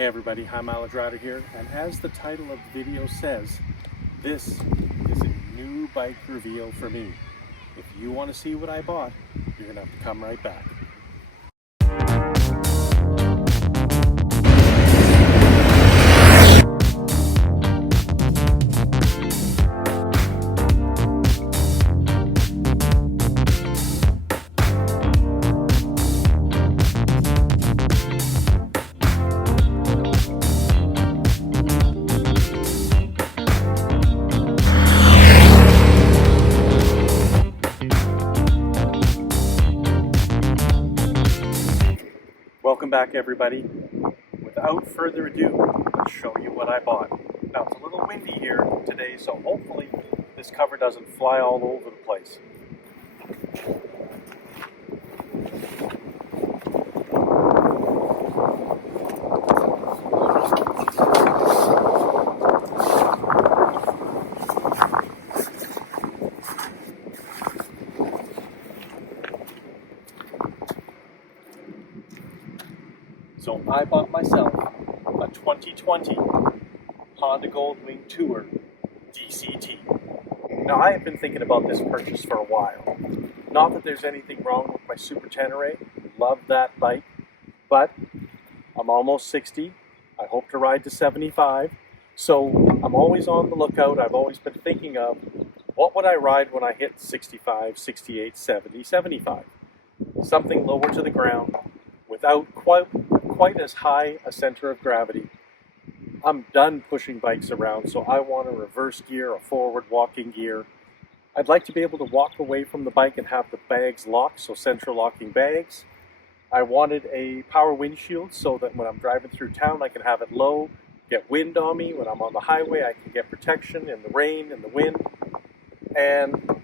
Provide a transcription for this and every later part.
Hey everybody, I'm Rider here, and as the title of the video says, this is a new bike reveal for me. If you want to see what I bought, you're going to have to come right back. Welcome back everybody. Without further ado, let's show you what I bought. Now it's a little windy here today, so hopefully this cover doesn't fly all over the place. So I bought myself a 2020 Honda Goldwing Tour DCT. Now I have been thinking about this purchase for a while. Not that there's anything wrong with my Super Tenere, love that bike, but I'm almost 60, I hope to ride to 75, so I'm always on the lookout. I've always been thinking of what would I ride when I hit 65, 68, 70, 75. Something lower to the ground, without quite as high a center of gravity. I'm done pushing bikes around, so I want a reverse gear, a forward walking gear. I'd like to be able to walk away from the bike and have the bags locked, so central locking bags. I wanted a power windshield so that when I'm driving through town I can have it low, get wind on me. When I'm on the highway I can get protection in the rain and the wind. And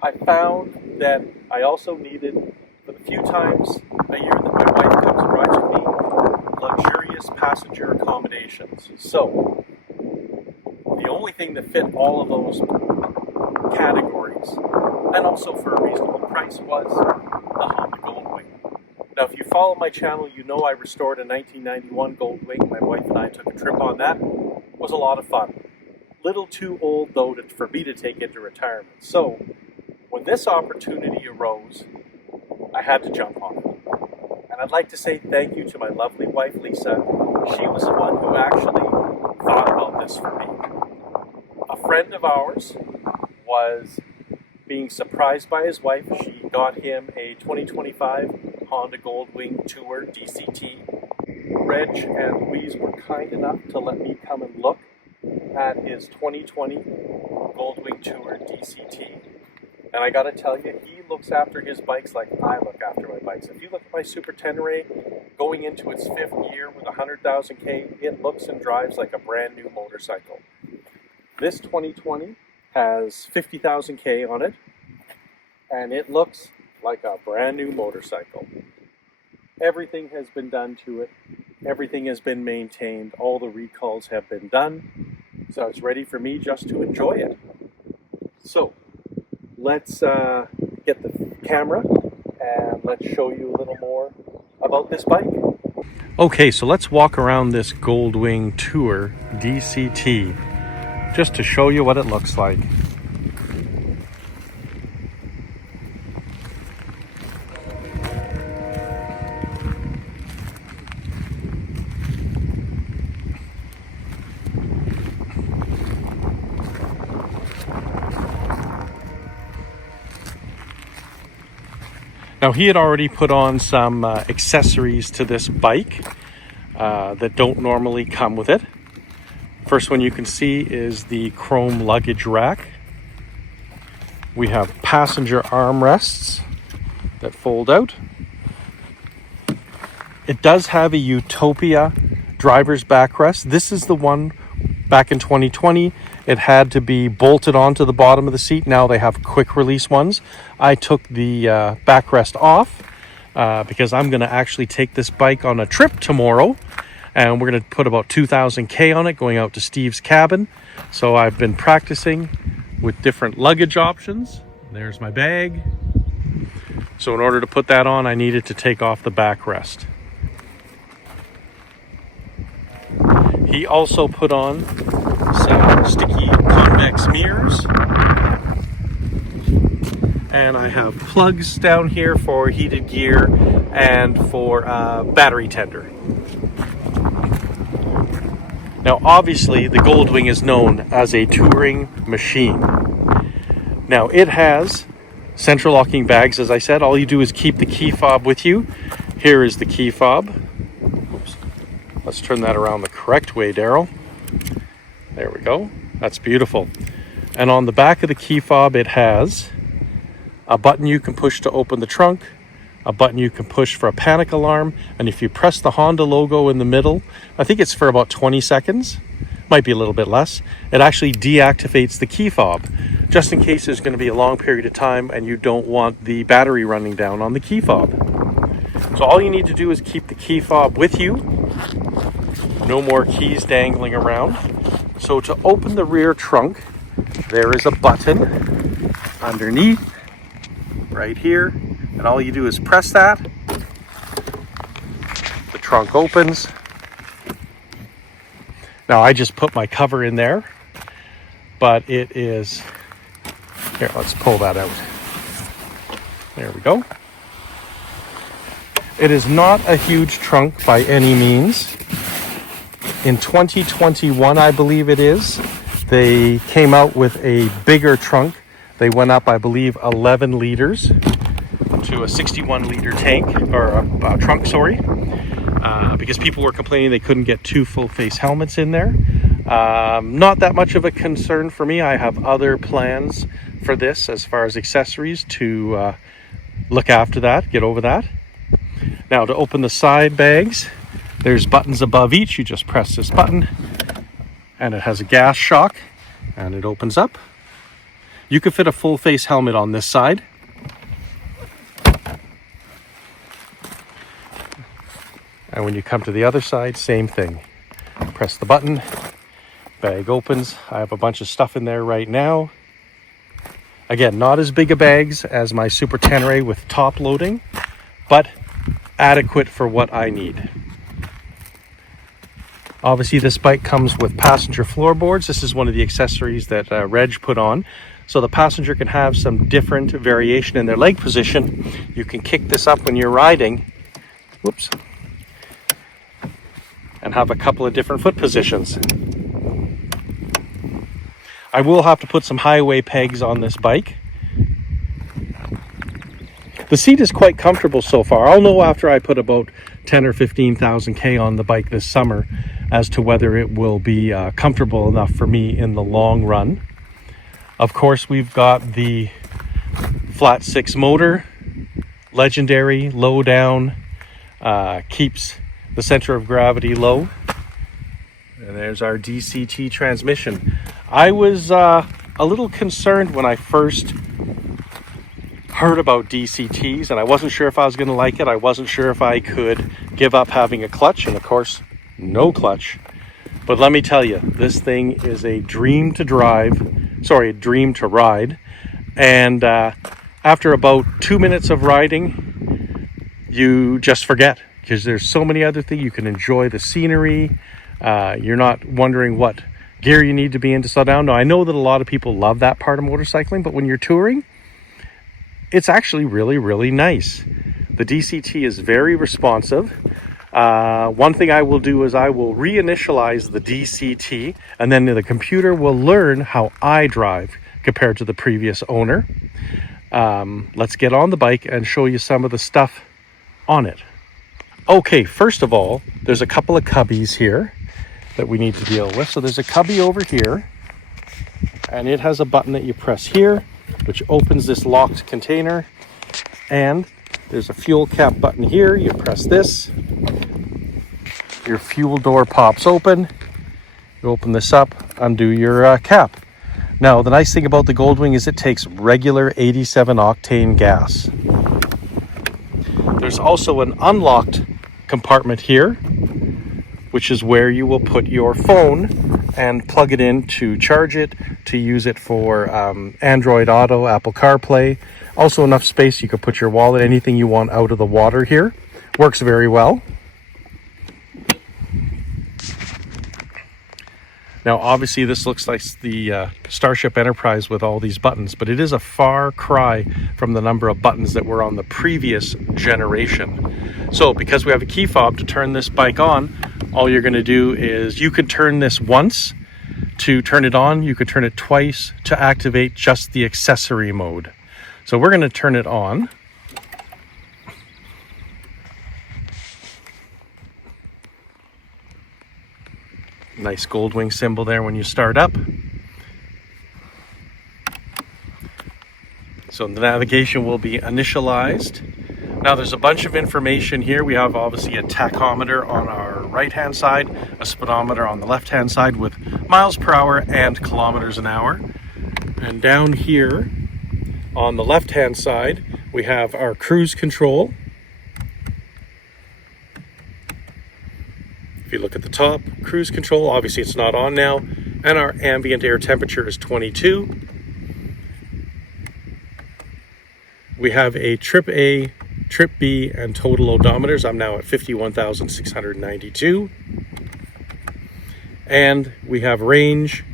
I found that I also needed, for the few times a year that my wife comes and rides with me, luxurious passenger accommodations. So, the only thing that fit all of those categories, and also for a reasonable price, was the Honda Goldwing. Now, if you follow my channel, you know I restored a 1991 Goldwing. My wife and I took a trip on that. It was a lot of fun. Little too old, though, for me to take into retirement. So, when this opportunity arose, I had to jump on it. And I'd like to say thank you to my lovely wife, Lisa. She was the one who actually thought about this for me. A friend of ours was being surprised by his wife. She got him a 2025 Honda Goldwing Tour DCT. Reg and Louise were kind enough to let me come and look at his 2020 Goldwing Tour DCT. And I gotta tell you, he looks after his bikes like I look after my bikes. If you look at my Super Tenere, going into its 5th year with 100,000 K, it looks and drives like a brand new motorcycle. This 2020 has 50,000 K on it, and it looks like a brand new motorcycle. Everything has been done to it. Everything has been maintained. All the recalls have been done. So it's ready for me just to enjoy it. So, let's get the camera and let's show you a little more about this bike. Okay, so let's walk around this Goldwing Tour DCT just to show you what it looks like. Now he had already put on some accessories to this bike that don't normally come with it. First one you can see is the chrome luggage rack. We have passenger armrests that fold out. It does have a Utopia driver's backrest. This is the one back in 2020. It had to be bolted onto the bottom of the seat. Now they have quick release ones. I took the backrest off because I'm going to actually take this bike on a trip tomorrow, and we're going to put about 2,000 K on it going out to Steve's cabin. So I've been practicing with different luggage options. There's my bag. So in order to put that on, I needed to take off the backrest. He also put on some sticky convex mirrors. And I have plugs down here for heated gear and for battery tender. Now obviously the Goldwing is known as a touring machine. Now it has central locking bags, as I said. All you do is keep the key fob with you. Here is the key fob. Oops. Let's turn that around the correct way, Daryl. There we go. That's beautiful. And on the back of the key fob it has a button you can push to open the trunk, a button you can push for a panic alarm, and if you press the Honda logo in the middle, I think it's for about 20 seconds, might be a little bit less, it actually deactivates the key fob, just in case there's going to be a long period of time and you don't want the battery running down on the key fob. So all you need to do is keep the key fob with you, no more keys dangling around. So to open the rear trunk, there is a button underneath, right here, and all you do is press that. The trunk opens. Now I just put my cover in there, but it is, here, let's pull that out. There we go. It is not a huge trunk by any means. In 2021, I believe it is, they came out with a bigger trunk. They went up, I believe, 11 liters to a 61 liter tank, or a trunk, sorry, because people were complaining they couldn't get 2 full face helmets in there. Not that much of a concern for me. I have other plans for this as far as accessories to look after that, get over that. Now to open the side bags, there's buttons above each. You just press this button and it has a gas shock and it opens up. You can fit a full face helmet on this side. And when you come to the other side, same thing. Press the button, bag opens. I have a bunch of stuff in there right now. Again, not as big a bags as my Super Tenere with top loading, but adequate for what I need. Obviously, this bike comes with passenger floorboards. This is one of the accessories that Reg put on. So the passenger can have some different variation in their leg position. You can kick this up when you're riding, whoops, and have a couple of different foot positions. I will have to put some highway pegs on this bike. The seat is quite comfortable so far. I'll know after I put about 10 or 15,000 K on the bike this summer as to whether it will be comfortable enough for me in the long run. Of course, we've got the flat 6 motor, legendary, low down, keeps the center of gravity low. And there's our DCT transmission. I was a little concerned when I first heard about DCTs, and I wasn't sure if I was going to like it. I wasn't sure if I could give up having a clutch, and of course, no clutch. But let me tell you, this thing is a dream to a dream to ride. And after about 2 minutes of riding, you just forget, because there's so many other things. You can enjoy the scenery. You're not wondering what gear you need to be in to slow down. Now, I know that a lot of people love that part of motorcycling, but when you're touring, it's actually really, really nice. The DCT is very responsive. One thing I will do is I will reinitialize the DCT, and then the computer will learn how I drive compared to the previous owner. Let's get on the bike and show you some of the stuff on it. Okay, first of all, there's a couple of cubbies here that we need to deal with. So there's a cubby over here, and it has a button that you press here, which opens this locked container. And there's a fuel cap button here. You press this, your fuel door pops open. You open this up, undo your cap. Now, the nice thing about the Goldwing is it takes regular 87 octane gas. There's also an unlocked compartment here, which is where you will put your phone and plug it in to charge it, to use it for Android Auto, Apple CarPlay. Also enough space you could put your wallet, anything you want out of the water here. Works very well. Now, obviously, this looks like the Starship Enterprise with all these buttons, but it is a far cry from the number of buttons that were on the previous generation. So, because we have a key fob to turn this bike on, all you're going to do is you can turn this once to turn it on. You could turn it twice to activate just the accessory mode. So we're going to turn it on. Nice Goldwing symbol there when you start up. So the navigation will be initialized. Now there's a bunch of information here. We have obviously a tachometer on our right hand side, a speedometer on the left hand side with miles per hour and kilometers an hour. And down here on the left hand side we have our cruise control. If you look at the top, cruise control, obviously it's not on now, and our ambient air temperature is 22. We have a trip A, trip B, and total odometers. I'm now at 51,692. And we have range,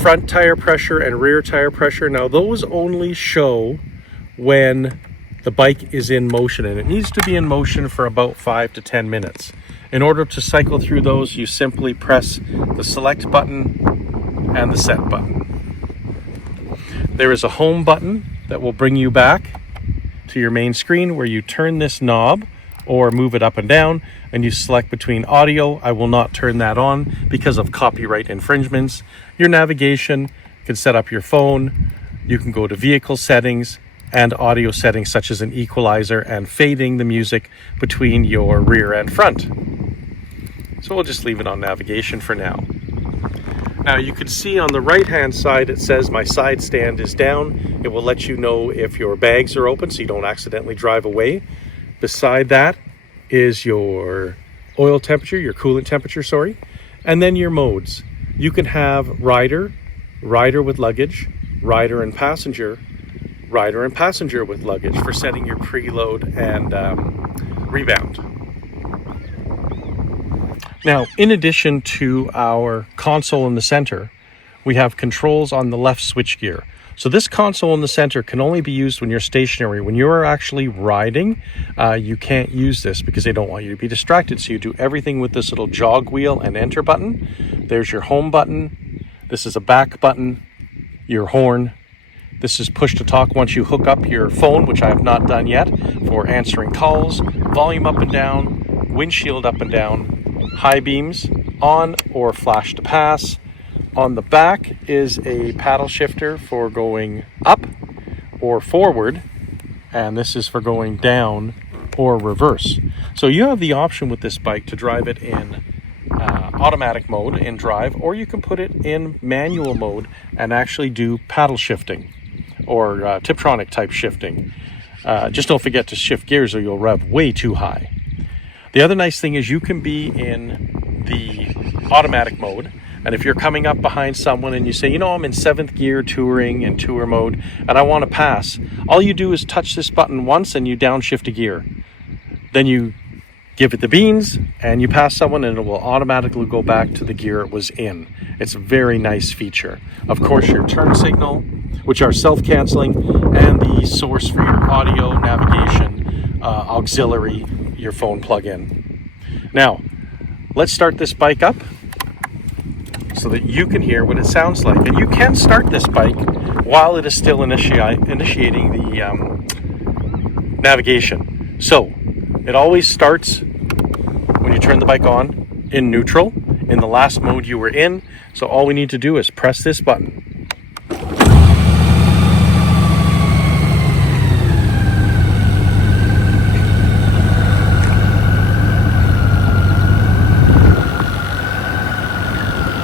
front tire pressure, and rear tire pressure. Now those only show when the bike is in motion, and it needs to be in motion for about 5 to 10 minutes. In order to cycle through those, you simply press the select button and the set button. There is a home button that will bring you back to your main screen where you turn this knob or move it up and down and you select between audio. I will not turn that on because of copyright infringements. Your navigation, you can set up your phone, you can go to vehicle settings and audio settings such as an equalizer and fading the music between your rear and front. So we'll just leave it on navigation for now. Now you can see on the right hand side it says my side stand is down. It will let you know if your bags are open so you don't accidentally drive away. Beside that is your oil temperature, your coolant temperature, sorry, and then your modes. You can have rider, rider with luggage, rider and passenger with luggage for setting your preload and rebound. Now, in addition to our console in the center, we have controls on the left switchgear. So this console in the center can only be used when you're stationary. When you're actually riding, you can't use this because they don't want you to be distracted. So you do everything with this little jog wheel and enter button. There's your home button. This is a back button, your horn. This is push to talk once you hook up your phone, which I have not done yet, for answering calls, volume up and down, windshield up and down, high beams, on or flash to pass. On the back is a paddle shifter for going up or forward, and this is for going down or reverse. So you have the option with this bike to drive it in automatic mode in drive, or you can put it in manual mode and actually do paddle shifting or Tiptronic type shifting. Just don't forget to shift gears or you'll rev way too high. The other nice thing is you can be in the automatic mode, and if you're coming up behind someone and you say, you know, I'm in 7th gear touring and tour mode and I want to pass, all you do is touch this button once and you downshift a gear. Then you give it the beans and you pass someone and it will automatically go back to the gear it was in. It's a very nice feature. Of course, your turn signal, which are self-canceling, and the source for your audio navigation auxiliary, your phone plug-in. Now, let's start this bike up so that you can hear what it sounds like. And you can start this bike while it is still initiating the navigation. So, it always starts when you turn the bike on in neutral, in the last mode you were in. So all we need to do is press this button.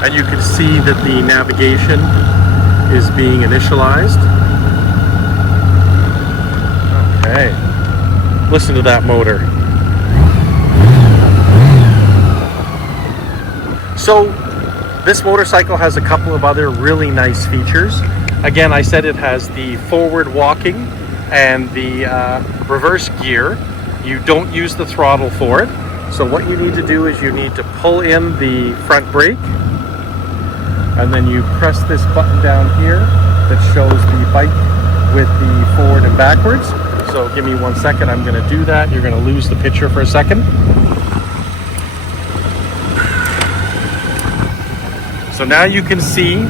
And you can see that the navigation is being initialized. Okay. Listen to that motor. So this motorcycle has a couple of other really nice features. Again, I said it has the forward walking and the reverse gear. You don't use the throttle for it. So what you need to do is you need to pull in the front brake and then you press this button down here that shows the bike with the forward and backwards. So give me 1 second, I'm going to do that. You're going to lose the picture for a second. So now you can see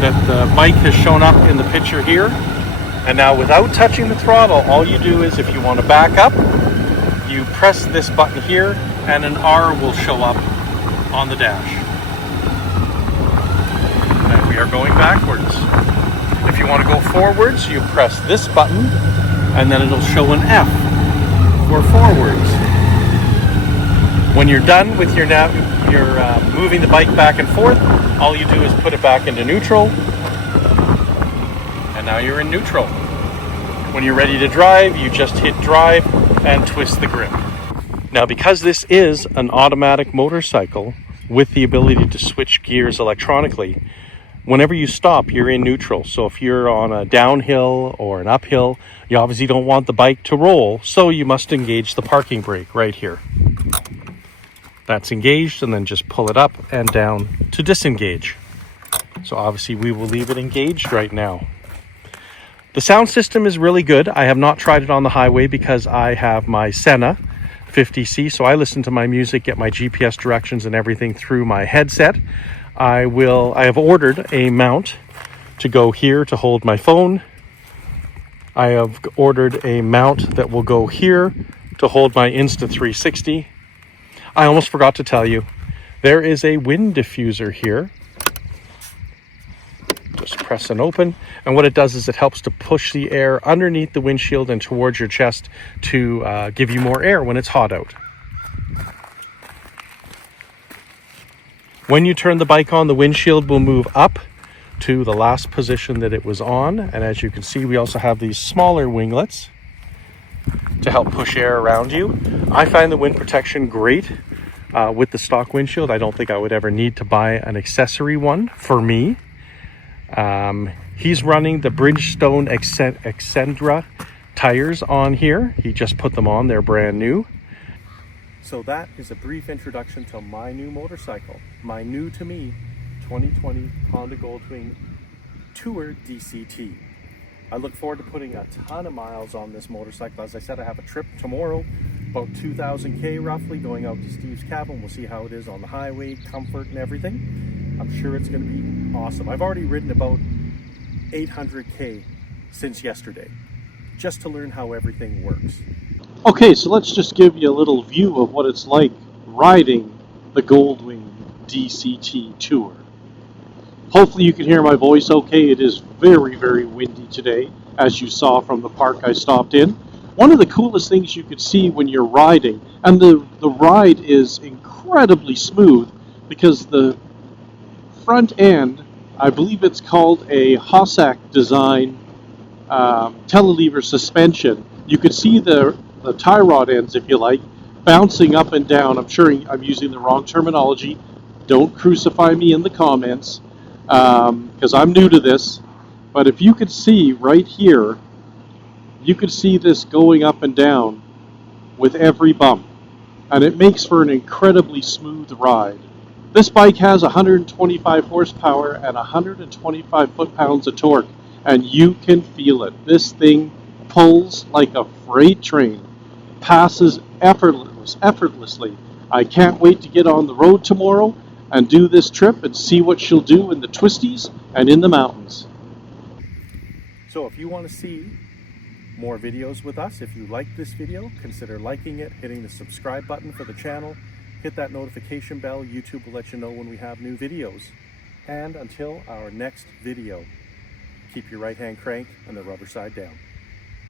that the bike has shown up in the picture here. And now without touching the throttle, all you do is, if you want to back up, you press this button here and an R will show up on the dash. And we are going backwards. If you want to go forwards, you press this button and then it'll show an F for forwards. When you're done with your moving the bike back and forth, all you do is put it back into neutral. And now you're in neutral. When you're ready to drive, you just hit drive and twist the grip. Now, because this is an automatic motorcycle with the ability to switch gears electronically, whenever you stop, you're in neutral. So if you're on a downhill or an uphill, you obviously don't want the bike to roll, so you must engage the parking brake right here. That's engaged, and then just pull it up and down to disengage. So obviously we will leave it engaged right now. The sound system is really good. I have not tried it on the highway because I have my SENA 50C, so I listen to my music, get my GPS directions and everything through my headset. I have ordered a mount to go here to hold my phone. I have ordered a mount that will go here to hold my Insta360. I almost forgot to tell you, there is a wind diffuser here. Just press and open, and what it does is it helps to push the air underneath the windshield and towards your chest to give you more air when it's hot out. When you turn the bike on, the windshield will move up to the last position that it was on, and as you can see, we also have these smaller winglets to help push air around you. I find the wind protection great with the stock windshield. I don't think I would ever need to buy an accessory one for me. He's running the Bridgestone Excentra tires on here. He just put them on, they're brand new. So that is a brief introduction to my new motorcycle, my new to me 2020 Honda Goldwing Tour DCT. I look forward to putting a ton of miles on this motorcycle. As I said, I have a trip tomorrow, about 2,000K roughly, going out to Steve's cabin. We'll see how it is on the highway, comfort and everything. I'm sure it's going to be awesome. I've already ridden about 800K since yesterday, just to learn how everything works. Okay, so let's just give you a little view of what it's like riding the Goldwing DCT Tour. Hopefully you can hear my voice okay. It is very, very windy today, as you saw from the park I stopped in. One of the coolest things you could see when you're riding, and the ride is incredibly smooth because the front end, I believe it's called a Hossack design telelever suspension. You could see the tie rod ends, if you like, bouncing up and down. I'm sure I'm using the wrong terminology. Don't crucify me in the comments because I'm new to this. But if you could see right here, you could see this going up and down with every bump. And it makes for an incredibly smooth ride. This bike has 125 horsepower and 125 foot-pounds of torque, and you can feel it. This thing pulls like a freight train, passes effortlessly. I can't wait to get on the road tomorrow and do this trip and see what she'll do in the twisties and in the mountains. So if you want to see more videos with us, if you like this video, consider liking it, hitting the subscribe button for the channel, hit that notification bell. YouTube will let you know when we have new videos. And until our next video, keep your right hand crank and the rubber side down.